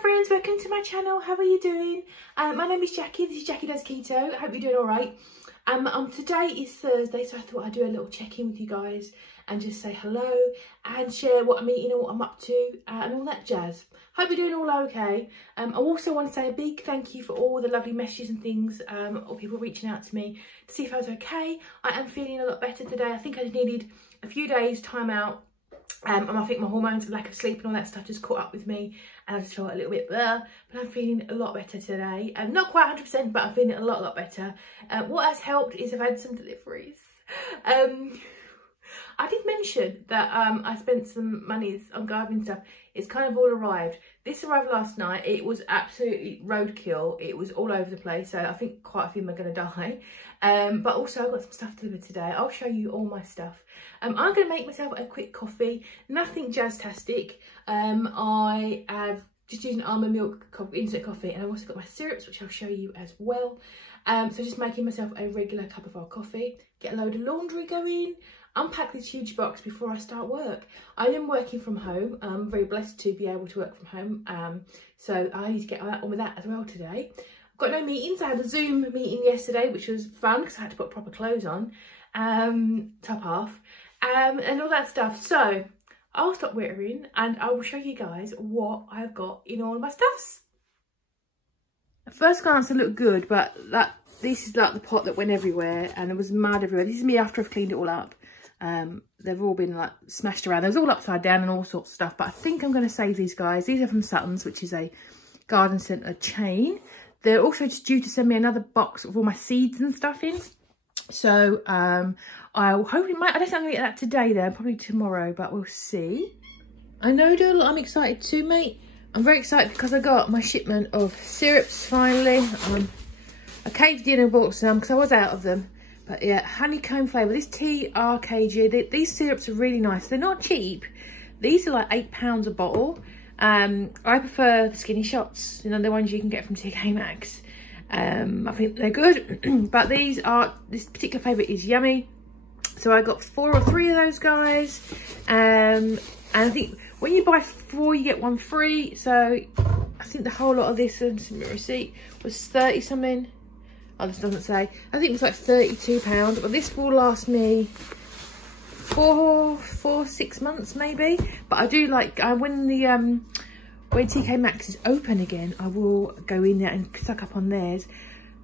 friends, welcome to my channel. How are you doing? My name is Jackie. This is Jackie Does Keto. I hope you're doing all right. Today is Thursday, so I thought I'd do a little check-in with you guys and just say hello and share what I'm eating and what I'm up to and all that jazz. Hope you're doing all okay. I also want to say a big thank you for all the lovely messages and things, or people reaching out to me to see if I was okay. I am feeling a lot better today. I think I needed a few days time out. And I think my hormones, lack of sleep and all that stuff just caught up with me, and I just felt a little bit but I'm feeling a lot better today. Not quite 100%, but I'm feeling a lot better. What has helped is I've had some deliveries. I did mention that I spent some money on gardening stuff. It's kind of all arrived. This arrived last night. It was absolutely roadkill. It was all over the place, so I think quite a few of them are going to die. But also I've got some stuff delivered today. I'll show you all my stuff. I'm going to make myself a quick coffee. Nothing jazz-tastic. I have just used an almond milk instant coffee, and I've also got my syrups, which I'll show you as well. So just making myself a regular cup of our coffee. Get a load of laundry going. Unpack this huge box before I start work. I am working from home. I'm very blessed to be able to work from home. So I need to get on with that as well today. I've got no meetings. I had a Zoom meeting yesterday, which was fun because I had to put proper clothes on, top half, and all that stuff. So I'll stop wittering and I will show you guys what I've got in all of my stuffs. At first glance, they look good, but this is like the pot that went everywhere and there was mud everywhere. This is me after I've cleaned it all up. They've all been like smashed around. They was all upside down and all sorts of stuff, but I think I'm going to save these guys. These are from Sutton's, which is a garden centre chain. They're also just due to send me another box of all my seeds and stuff in. So I'll hope it might. I don't think I'm going to get that today though, probably tomorrow, but we'll see. I know, Doodle, I'm excited too, mate. I'm very excited because I got my shipment of syrups finally. I caved in and bought some because I was out of them. But yeah, honeycomb flavour. This TRKG, these syrups are really nice. They're not cheap. These are like £8 a bottle. I prefer the skinny shots, you know, the ones you can get from TK Maxx. I think they're good. But this particular flavour is yummy. So I got 4 or 3 of those guys. And I think when you buy 4, you get 1 free. So I think the whole lot of this, and some receipt, was 30 something. Oh, this doesn't say. I think it was like £32, but this will last me 6 months maybe. But I do like when TK Maxx is open again, I will go in there and suck up on theirs.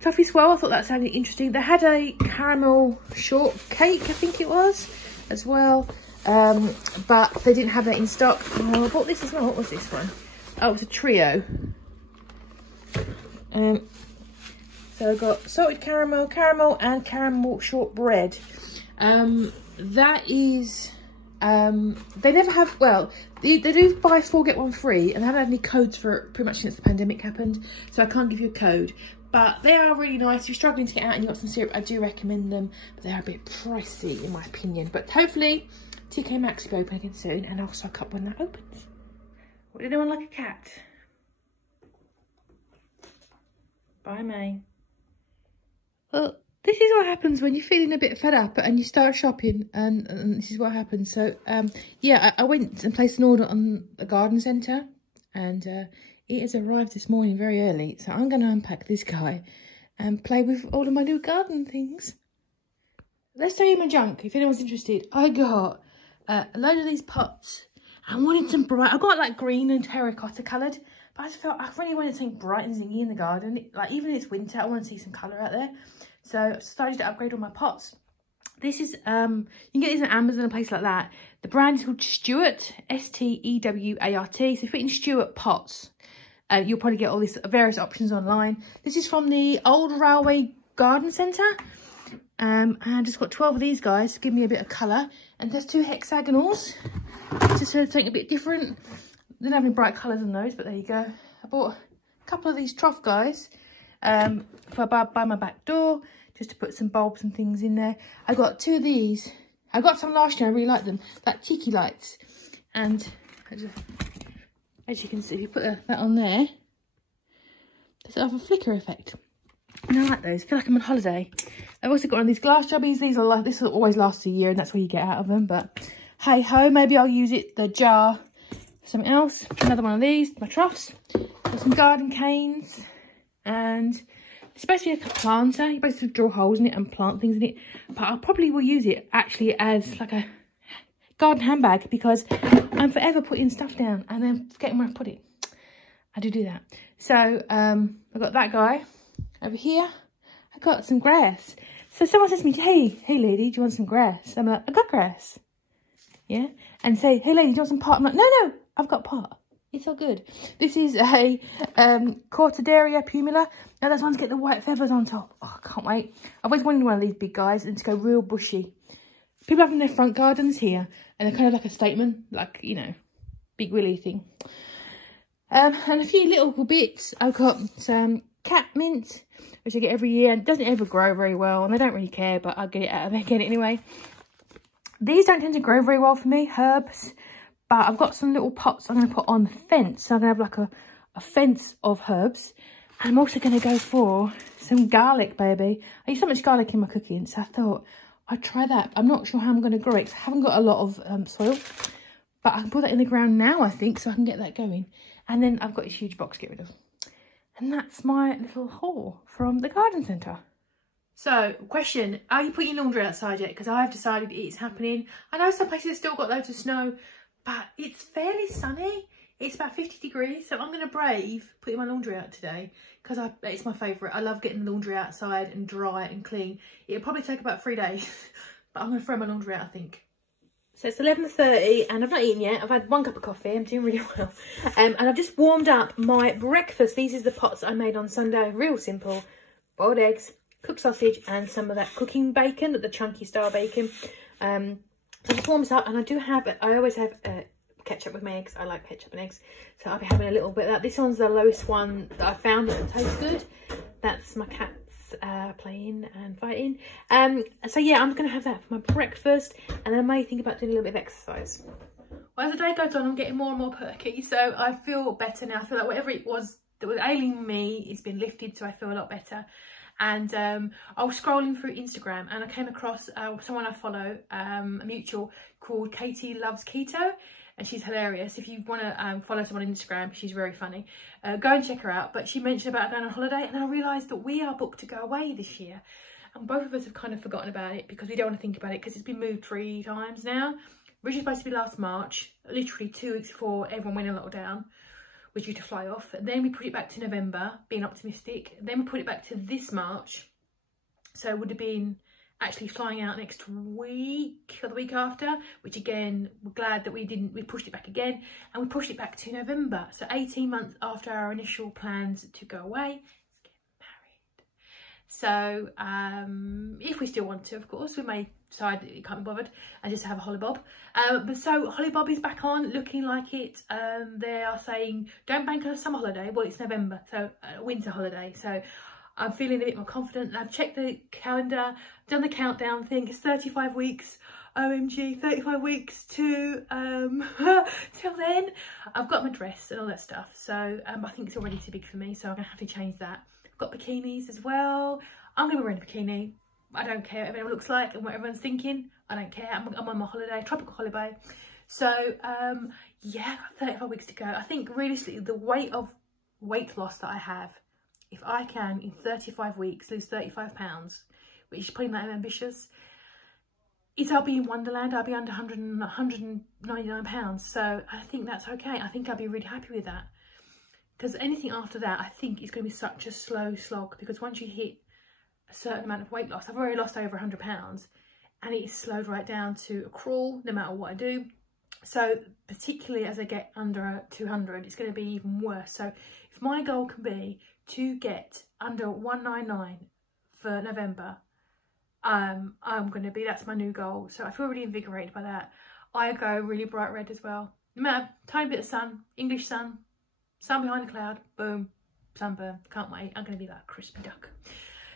Toffee Swirl, I thought that sounded interesting. They had a caramel shortcake, I think it was, as well, but they didn't have that in stock. Oh, I bought this as well. What was this one? Oh, it was a trio. So I've got salted caramel, and caramel shortbread. That is, they never have, well, they do buy 4 get 1 free, and I haven't had any codes for it pretty much since the pandemic happened, so I can't give you a code. But they are really nice. If you're struggling to get out and you want some syrup, I do recommend them, but they are a bit pricey in my opinion. But hopefully TK Maxx will be open again soon, and I'll suck up when that opens. Would anyone like a cat? Bye, May. Well, this is what happens when you're feeling a bit fed up and you start shopping, and this is what happens. So yeah, I went and placed an order on a garden centre, and it has arrived this morning very early. So I'm going to unpack this guy and play with all of my new garden things. Let's show you my junk if anyone's interested. I got a load of these pots. I wanted some bright. I got like green and terracotta coloured, but I just felt I really wanted something bright and zingy in the garden. Like even if it's winter, I want to see some colour out there. So I started to upgrade all my pots. This is, you can get these on Amazon and a place like that. The brand is called Stewart, S-T-E-W-A-R-T. So if you put in Stewart pots, you'll probably get all these various options online. This is from the Old Railway Garden Centre. And I just got 12 of these guys to give me a bit of colour. And there's 2 hexagonals, just to something a bit different. Didn't have any bright colours on those, but there you go. I bought a couple of these trough guys by my back door, just to put some bulbs and things in there. I got 2 of these. I got some last year, I really like them, like tiki lights. And as you can see, if you put that on there, they sort of have a flicker effect. And I like those, I feel like I'm on holiday. I've also got one of these glass jobbies. This will always last a year, and that's what you get out of them. But hey ho, maybe I'll use the jar for something else. Another one of these, my troughs. And Got some garden canes, and it's supposed to be like a planter. You're supposed to draw holes in it and plant things in it, but I probably will use it actually as like a garden handbag, because I'm forever putting stuff down and then forgetting where I put it. I do that. So I've got that guy over here. I got some grass. So someone says to me, hey lady, do you want some grass? I'm like, I got grass. Yeah. And say, hey lady, do you want some pot? I'm like, no, I've got pot. It's all good. This is a Cortaderia pumila. Now those ones get the white feathers on top. Oh, I can't wait. I've always wanted one of these big guys and to go real bushy. People have them in their front gardens here, and they're kind of like a statement, like, you know, big willy thing. And a few little bits. I've got some cat mint, which I get every year, and it doesn't ever grow very well, and I don't really care, but I'll get it out of there, get it anyway. These don't tend to grow very well for me, herbs, but I've got some little pots I'm going to put on the fence. So I'm going to have like a fence of herbs. And I'm also going to go for some garlic, baby. I use so much garlic in my cooking, so I thought I'd try that. I'm not sure how I'm going to grow it, 'cause I haven't got a lot of soil. But I can put that in the ground now, I think, so I can get that going. And then I've got this huge box to get rid of. And that's my little haul from the garden centre. So, question, are you putting your laundry outside yet? Because I've decided it's happening. I know some places have still got loads of snow, but it's fairly sunny. It's about 50 degrees, so I'm going to brave putting my laundry out today, because it's my favourite. I love getting the laundry outside and dry and clean. It'll probably take about 3 days, but I'm going to throw my laundry out, I think. So it's 11:30 and I've not eaten yet. I've had 1 cup of coffee. I'm doing really well. And I've just warmed up my breakfast. These are the pots I made on Sunday. Real simple. Boiled eggs, cooked sausage, and some of that cooking bacon, the chunky style bacon. So I just warm this up, and I always have ketchup with my eggs. I like ketchup and eggs. So I'll be having a little bit of that. This one's the lowest one that I found that tastes good. That's my cats playing and fighting. So yeah, I'm going to have that for my breakfast, and then I may think about doing a little bit of exercise. Well, as the day goes on, I'm getting more and more perky, so I feel better now. I feel like whatever it was that was ailing me, it's been lifted, so I feel a lot better. And I was scrolling through Instagram, and I came across someone I follow, a mutual, called Katie Loves Keto, and she's hilarious. If you want to follow someone on Instagram, she's very funny. Go and check her out. But she mentioned about going on holiday, and I realised that we are booked to go away this year, and both of us have kind of forgotten about it because we don't want to think about it, because it's been moved 3 times now. Originally supposed to be last March, literally 2 weeks before everyone went in lockdown. We're due to fly off. And then we put it back to November, being optimistic. And then we put it back to this March. So it would have been actually flying out next week or the week after, which again, we're glad that we pushed it back again, and we pushed it back to November. So 18 months after our initial plans to go away, get married. So if we still want to, of course, we may decide that we can't be bothered and just have a hollybob. But so hollybob is back on, looking like it. They are saying don't bank on a summer holiday. Well, it's November, so winter holiday. So I'm feeling a bit more confident. I've checked the calendar, done the countdown thing. It's 35 weeks. OMG, 35 weeks to till then. I've got my dress and all that stuff. So I think it's already too big for me, so I'm gonna have to change that. I've got bikinis as well. I'm gonna be wearing a bikini. I don't care what everyone looks like and what everyone's thinking. I don't care. I'm on my holiday, tropical holiday. So yeah, I've got 35 weeks to go. I think realistically, the weight loss that I have, if I can in 35 weeks lose 35 pounds, which is probably not ambitious, is I'll be in Wonderland. I'll be under 199 pounds. So I think that's okay. I think I'll be really happy with that, because anything after that, I think is going to be such a slow slog, because once you hit a certain amount of weight loss, I've already lost over 100 pounds, and it's slowed right down to a crawl no matter what I do. So particularly as I get under 200, it's going to be even worse. So if my goal can be to get under 199 for November, I'm going to be, that's my new goal. So I feel really invigorated by that. I go really bright red as well. No matter, tiny bit of sun, English sun behind a cloud, boom, sunburn. Can't wait. I'm going to be like a crispy duck.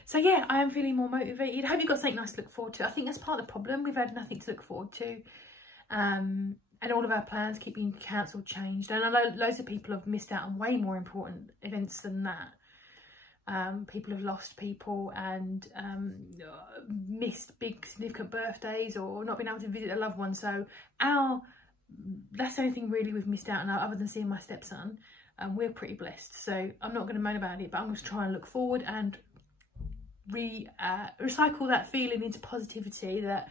So yeah, I am feeling more motivated. I hope you've got something nice to look forward to. I think that's part of the problem. We've had nothing to look forward to. And all of our plans keep being cancelled, changed. And I know loads of people have missed out on way more important events than that. People have lost people and missed big significant birthdays, or not been able to visit a loved one. So that's the only thing really we've missed out on, other than seeing my stepson. and we're pretty blessed. So I'm not going to moan about it, but I'm going to try and look forward and recycle that feeling into positivity that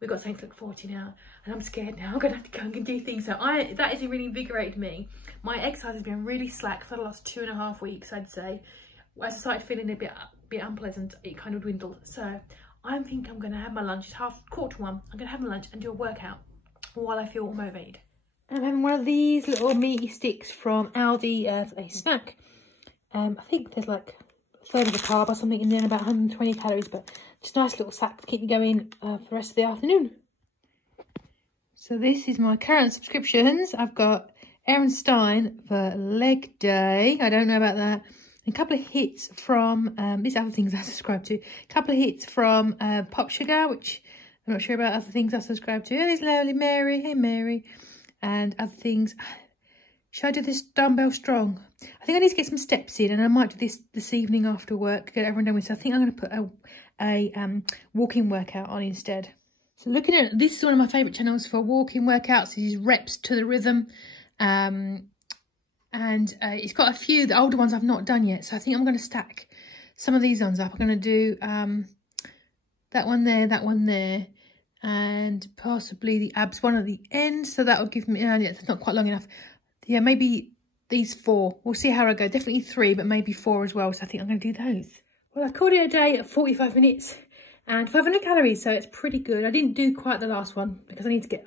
we've got something to look forward to now. And I'm scared now, I'm going to have to go and do things. So that has really invigorated me. My exercise has been really slack for the last 2.5 weeks, I'd say. As I started feeling a bit unpleasant, it kind of dwindled. So I think I'm going to have my lunch. It's 1:45. I'm going to have my lunch and do a workout while I feel motivated. I'm having one of these little meaty sticks from Aldi as a snack. I think there's like a third of a carb or something in there, and about 120 calories, but just a nice little sack to keep me going for the rest of the afternoon. So this is my current subscriptions. I've got Aaron Stein for leg day. I don't know about that. A couple of hits from these other things I subscribe to. A couple of hits from Pop Sugar, which I'm not sure about other things I subscribe to. Oh, there's lovely Mary. Hey, Mary. And other things. Should I do this dumbbell strong? I think I need to get some steps in, and I might do this evening after work, get everyone done with. So I think I'm going to put a walking workout on instead. So looking at this is one of my favourite channels for walking workouts. This is Reps to the Rhythm. It's got a few, the older ones I've not done yet. So I think I'm going to stack some of these ones up. I'm going to do that one there, and possibly the abs one at the end. So that will give me, yeah, it's not quite long enough. Yeah, maybe these 4. We'll see how I go. Definitely 3, but maybe 4 as well. So I think I'm going to do those. Well, I called it a day at 45 minutes and 500 calories. So it's pretty good. I didn't do quite the last one because I need to get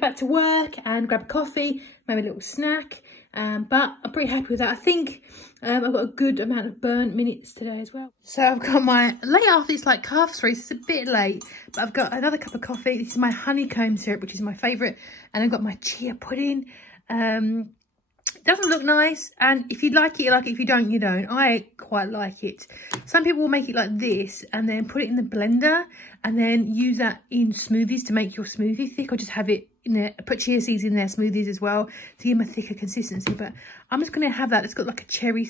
back to work and grab a coffee, maybe a little snack. But I'm pretty happy with that. I think I've got a good amount of burnt minutes today as well. So I've got my late after, it's like 3:30, so it's a bit late, but I've got another cup of coffee. This is my honeycomb syrup, which is my favourite, and I've got my chia pudding. It doesn't look nice, and if you like it, you like it. If you don't, you don't. I quite like it. Some people will make it like this and then put it in the blender and then use that in smoothies to make your smoothie thick, or just have it in there, put chia seeds in their smoothies as well to give them a thicker consistency. But I'm just going to have that. It's got like a cherry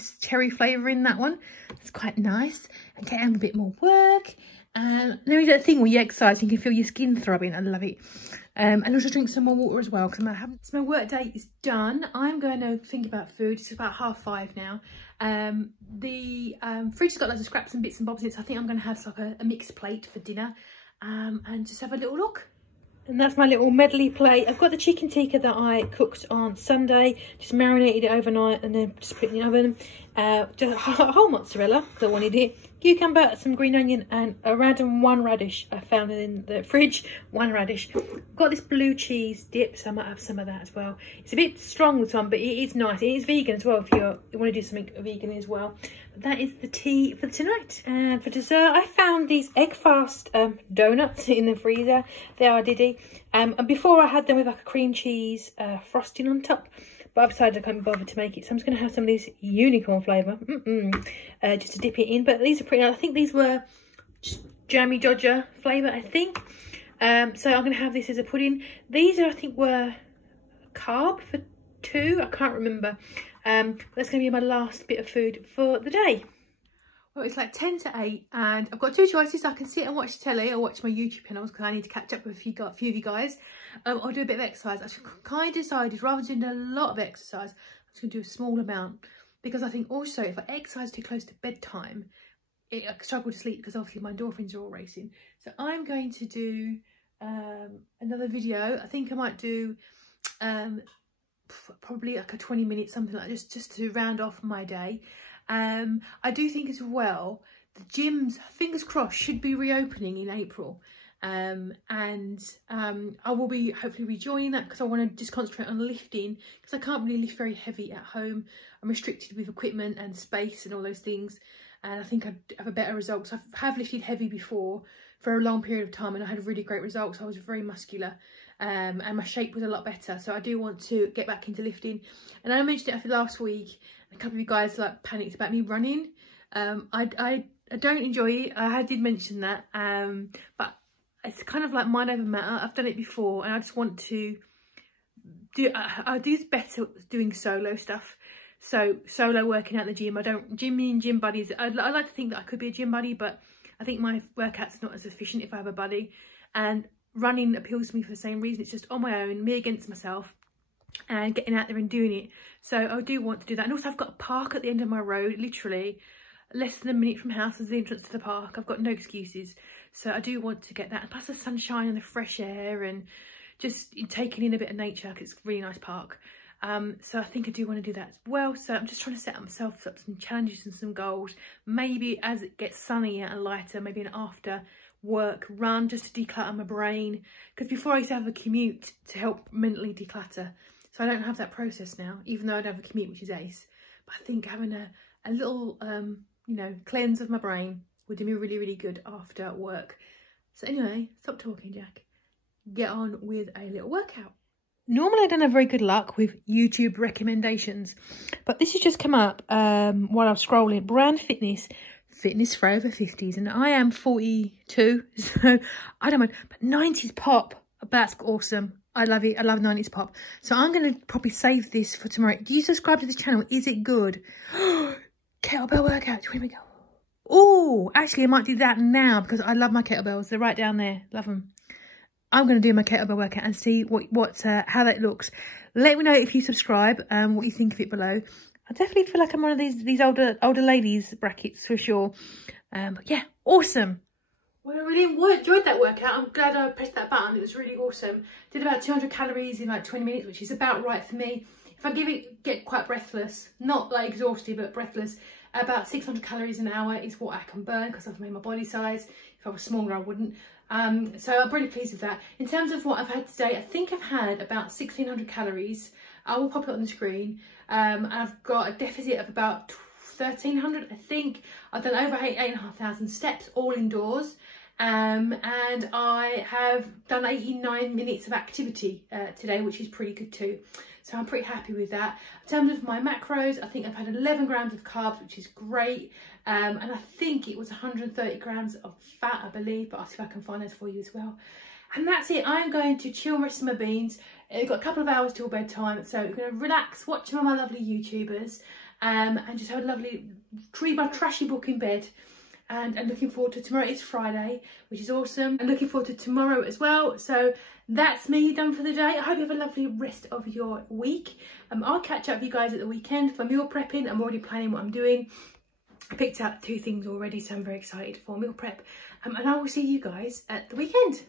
flavour in that one. It's quite nice, and get on a bit more work. There is that thing where you exercise and you can feel your skin throbbing. I love it. And also drink some more water as well, because so my work day is done. I'm going to think about food. It's about 5:30 now. The fridge has got loads of scraps and bits and bobs in it, so I think I'm going to have like a mixed plate for dinner, and just have a little look. And that's my little medley plate. I've got the chicken tikka that I cooked on Sunday, just marinated it overnight and then just put it in the oven. Just a whole mozzarella, because I wanted it. Cucumber, some green onion, and a random 1 radish. I found it in the fridge, 1 radish. I've got this blue cheese dip, so I might have some of that as well. It's a bit strong, this one, but it is nice. It is vegan as well, if you want to do something vegan as well. But that is the tea for tonight. And for dessert, I found these egg fast donuts in the freezer. They are Diddy. And before I had them with like a cream cheese frosting on top, but I've decided I can't be bothered to make it, so I'm just going to have some of this unicorn flavour, just to dip it in. But these are pretty, I think these were jammy dodger flavour, I think. So I'm going to have this as a pudding. These I think were carb for 2, I can't remember. But that's going to be my last bit of food for the day. Well, it's like 10 to 8 and I've got 2 choices. I can sit and watch telly or watch my YouTube channels, because I need to catch up with a few of you guys. Or do a bit of exercise. I've kind of decided, rather than doing a lot of exercise, I'm just going to do a small amount. Because I think also if I exercise too close to bedtime, I struggle to sleep, because obviously my endorphins are all racing. So I'm going to do another video. I think I might do probably like a 20-minute something like this, just to round off my day. I do think as well the gyms, fingers crossed, should be reopening in April, and I will be hopefully rejoining that, because I want to just concentrate on lifting, because I can't really lift very heavy at home. I'm restricted with equipment and space and all those things, and I think I'd have a better result, because I have lifted heavy before for a long period of time and I had really great results. I was very muscular, and my shape was a lot better, so I do want to get back into lifting. And I mentioned it after last week, a couple of you guys like panicked about me running. I don't enjoy it. I did mention that, but it's kind of like mind over matter. I've done it before and I just want to do, I do better doing solo stuff. So solo working out in the gym. I don't, gym buddies, I like to think that I could be a gym buddy, but I think my workout's not as efficient if I have a buddy. And running appeals to me for the same reason. It's just on my own, me against myself. and getting out there and doing it. So I do want to do that. And also I've got a park at the end of my road, literally less than a minute from house is the entrance to the park. I've got no excuses. So I do want to get that. And plus the sunshine and the fresh air and just taking in a bit of nature, because it's a really nice park. So I think I do want to do that as well. So I'm just trying to set myself up some challenges and some goals. Maybe as it gets sunnier and lighter, maybe an after work run just to declutter my brain. Because before I used to have a commute to help mentally declutter. So I don't have that process now, even though I don't have a commute, which is ace. But I think having a little, you know, cleanse of my brain would do me really, really good after work. So anyway, stop talking, Jack. Get on with a little workout. Normally I don't have very good luck with YouTube recommendations, but this has just come up while I was scrolling. Brand fitness for over 50s, and I am 42, so I don't mind. But 90s pop, that's awesome. I love it. I love 90s pop. So I'm going to probably save this for tomorrow. Do you subscribe to this channel? Is it good? Kettlebell workout. Here we go. Oh, actually I might do that now because I love my kettlebells. They're right down there. Love them. I'm going to do my kettlebell workout and see how that looks. Let me know if you subscribe, what you think of it below. I definitely feel like I'm one of these older ladies brackets for sure. But yeah, awesome. Well, I really enjoyed that workout. I'm glad I pressed that button. It was really awesome. Did about 200 calories in like 20 minutes, which is about right for me. If I get quite breathless, not like exhausted, but breathless, about 600 calories an hour is what I can burn because I've made my body size. If I was smaller, I wouldn't. So I'm pretty pleased with that. In terms of what I've had today, I think I've had about 1,600 calories. I will pop it on the screen. And I've got a deficit of about 1,300, I think. I've done over 8,500 steps, all indoors. And I have done 89 minutes of activity today, which is pretty good too. So I'm pretty happy with that. In terms of my macros, I think I've had 11 grams of carbs, which is great. And I think it was 130 grams of fat, I believe, but I'll see if I can find those for you as well. And that's it. I'm going to chill and rest my beans. I've got a couple of hours till bedtime, so we're going to relax, watching all my lovely YouTubers, and just have a lovely, read my trashy book in bed. And I'm looking forward to tomorrow. It's Friday, which is awesome. I'm looking forward to tomorrow as well. So that's me done for the day. I hope you have a lovely rest of your week. I'll catch up with you guys at the weekend for meal prepping. I'm already planning what I'm doing. I picked out 2 things already, so I'm very excited for meal prep. And I will see you guys at the weekend.